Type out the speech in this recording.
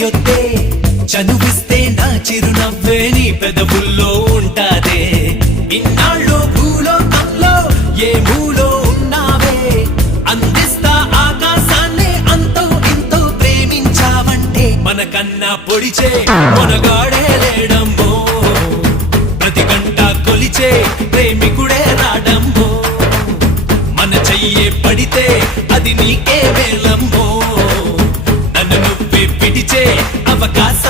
చెయ్యొద్దే చనువిస్తే నా చిరునవ్వే నీ పెదవుల్లో ఉంటాదే ఇన్నాళ్ళు భూలోకంలో ఏ మూలో ఉన్నావే అందిస్తా ఆకాశాన్ని అంతో ఇంతో ప్రేమించావంటే మనకన్నా పొడిచే మనగాడే లేడమ్మో ప్రతి గంట కొలిచే ప్రేమికుడే రాడమ్మో మన చెయ్యే పడితే అది నీకే వేలమ్మో నన్ను నువ్వే పిడిచే అవకాశం